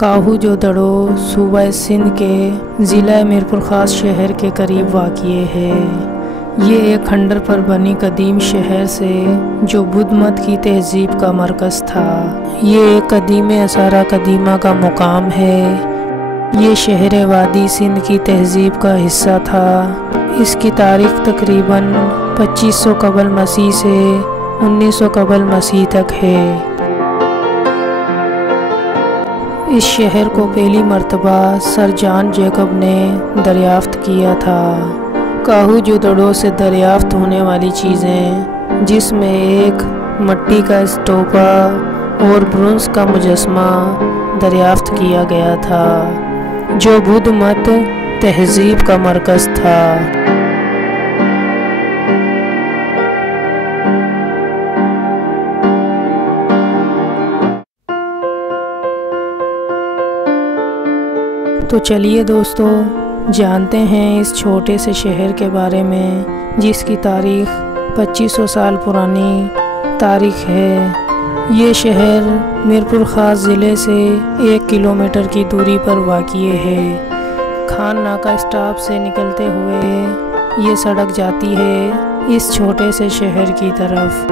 काहू जो दड़ो सूबा सिंध के ज़िला मीरपुर ख़ास शहर के करीब वाक़िए है। ये एक खंडर पर बनी कदीम शहर से जो बुद्ध मत की तहज़ीब का मरकज़ था। ये एक कदीम असारा कदीमा का मुकाम है। ये शहर वादी सिंध की तहज़ीब का हिस्सा था। इसकी तारीख़ तकरीबन 2500 कबल मसीह से 1900 कबल मसीह तक है। इस शहर को पहली मर्तबा सर जॉन जैकब ने दरियाफ्त किया था। काहू जो दड़ों से दरियाफ्त होने वाली चीज़ें, जिसमें एक मिट्टी का स्तूपा और ब्रोंज़ का मुजस्मा दरियाफ्त किया गया था, जो बुद्ध मत तहज़ीब का मरकज़ था। तो चलिए दोस्तों, जानते हैं इस छोटे से शहर के बारे में जिसकी तारीख़ 2500 साल पुरानी तारीख़ है। ये शहर मीरपुर ख़ास ज़िले से 1 किलोमीटर की दूरी पर वाक़िए है। खान नाका स्टॉप से निकलते हुए ये सड़क जाती है इस छोटे से शहर की तरफ।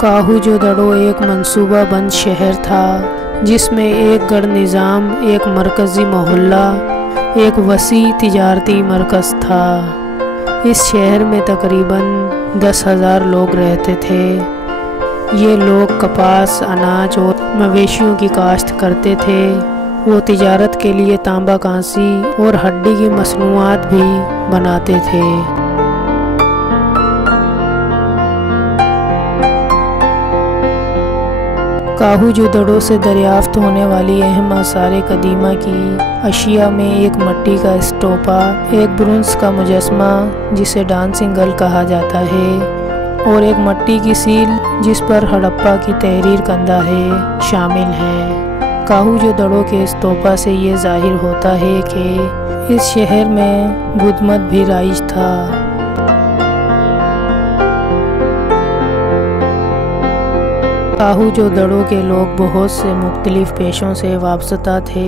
काहू जो दड़ो एक मंसूबा बंद शहर था, जिसमें एक गढ़ निज़ाम, एक मरकज़ी मोहल्ला, एक वसी तिजारती मरकज़ था। इस शहर में तकरीबन 10,000 लोग रहते थे। ये लोग कपास, अनाज और मवेशियों की काश्त करते थे। वो तिजारत के लिए तांबा कांसी और हड्डी की मसनूआत भी बनाते थे। काहू जो दड़ों से दरियाफ्त होने वाली अहम आसार कदीमा की अशिया में एक मिट्टी का स्तूपा, एक ब्रोंज़ का मुजस्मा जिसे डांसिंग गर्ल कहा जाता है, और एक मिट्टी की सील जिस पर हड़प्पा की तहरीर कंधा है, शामिल है। काहू जो दड़ों के स्तूपा से ये जाहिर होता है कि इस शहर में बुद्ध मत भी राइज था। काहू जो दड़ों के लोग बहुत से मुख्तलिफ पेशों से वाबस्ता थे।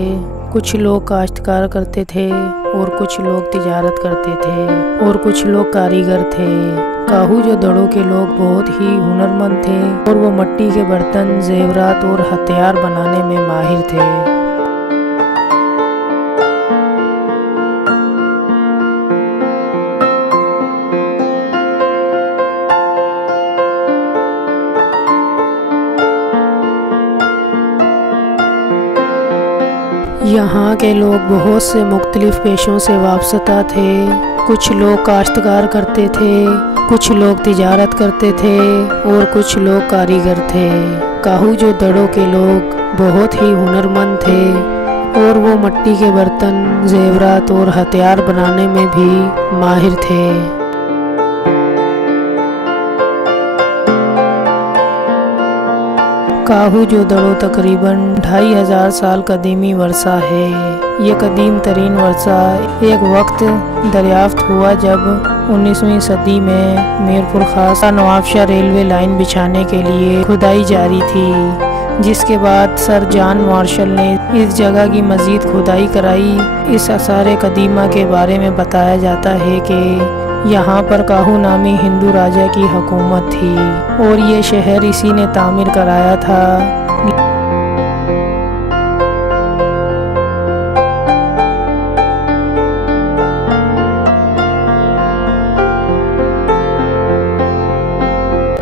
कुछ लोग काश्तकार करते थे और कुछ लोग तिजारत करते थे और कुछ लोग कारीगर थे। काहू जो दड़ों के लोग बहुत ही हुनरमंद थे और वो मिट्टी के बर्तन, जेवरात और हथियार बनाने में माहिर थे। यहाँ के लोग बहुत से मुख्तलिफ पेशों से वाबस्ता थे। कुछ लोग काश्तकार करते थे, कुछ लोग तिजारत करते थे और कुछ लोग कारीगर थे। काहू जो दड़ों के लोग बहुत ही हुनरमंद थे और वो मिट्टी के बर्तन, जेवरात और हथियार बनाने में भी माहिर थे। काहू जो दड़ो तकरीबन 2500 साल कदीमी वर्षा है। ये कदीम तरीन वर्षा एक वक्त दरियाफ्त हुआ जब 19वीं सदी में मीरपुर ख़ास नवाबशाह रेलवे लाइन बिछाने के लिए खुदाई जारी थी, जिसके बाद सर जॉन मार्शल ने इस जगह की मज़ीद खुदाई कराई। इस आसार कदीमा के बारे में बताया जाता है कि यहाँ पर काहू नामी हिंदू राजा की हुकूमत थी और ये शहर इसी ने तामीर कराया था।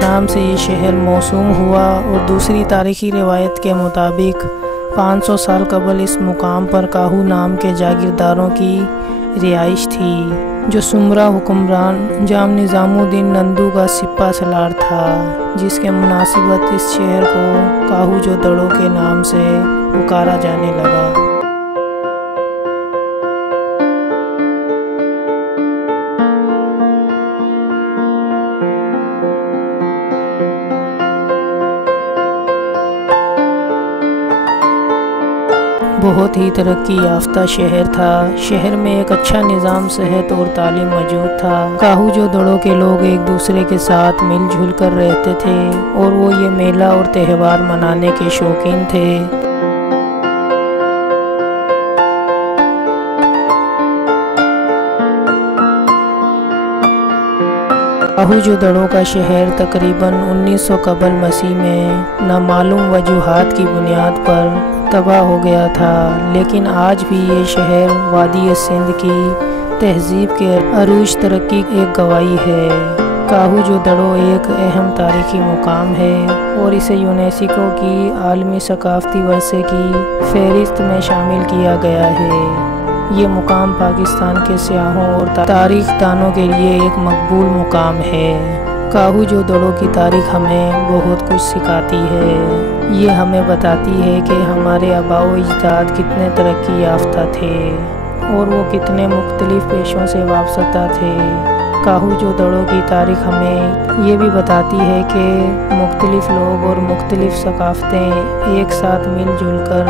नाम से ये शहर मौसूम हुआ और दूसरी तारीखी रिवायत के मुताबिक 500 साल कबल इस मुकाम पर काहू नाम के जागीरदारों की रिहाइश थी, जो सुमरा हुक्मरान जाम निज़ामुद्दीन नंदू का सिपा सलार था, जिसके मुनासिबत इस शहर को काहू जो दड़ों के नाम से पुकारा जाने लगा। बहुत ही तरक्की याफ्ता शहर था। शहर में एक अच्छा निज़ाम, सेहत और तालीम मौजूद था। काहू जो दड़ों के लोग एक दूसरे के साथ मिलजुल कर रहते थे और वो ये मेला और त्यौहार मनाने के शौकीन थे। काहू जो दड़ों का शहर तकरीबन 1900 कबल मसीह में नामालूम वजूहात की बुनियाद पर तबाह हो गया था, लेकिन आज भी ये शहर वादी सिंध की तहजीब के अरूज तरक्की एक गवाही है। काहू जो दड़ो एक अहम तारीखी मुकाम है और इसे यूनेस्को की आलमी सकाफती वर्से की फहरिस्त में शामिल किया गया है। ये मुकाम पाकिस्तान के सियाहों और तारीख दानों के लिए एक मकबूल मुकाम है। काहू जो दड़ों की तारीख हमें बहुत कुछ सिखाती है। ये हमें बताती है कि हमारे आबाओ अजदाद कितने तरक्की याफ्ता थे और वो कितने मुख्तलिफ पेशों से वाबस्ता थे। काहू जो दड़ों की तारीख हमें ये भी बताती है कि मुख्तलिफ लोग और मुख्तलिफ सकाफ़तें एक साथ मिलजुल कर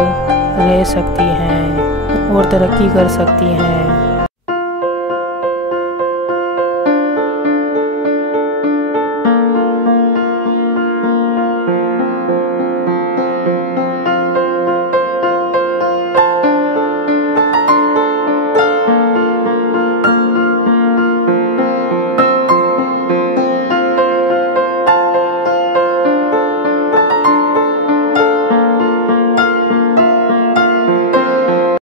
रह सकती हैं और तरक्की कर सकती हैं।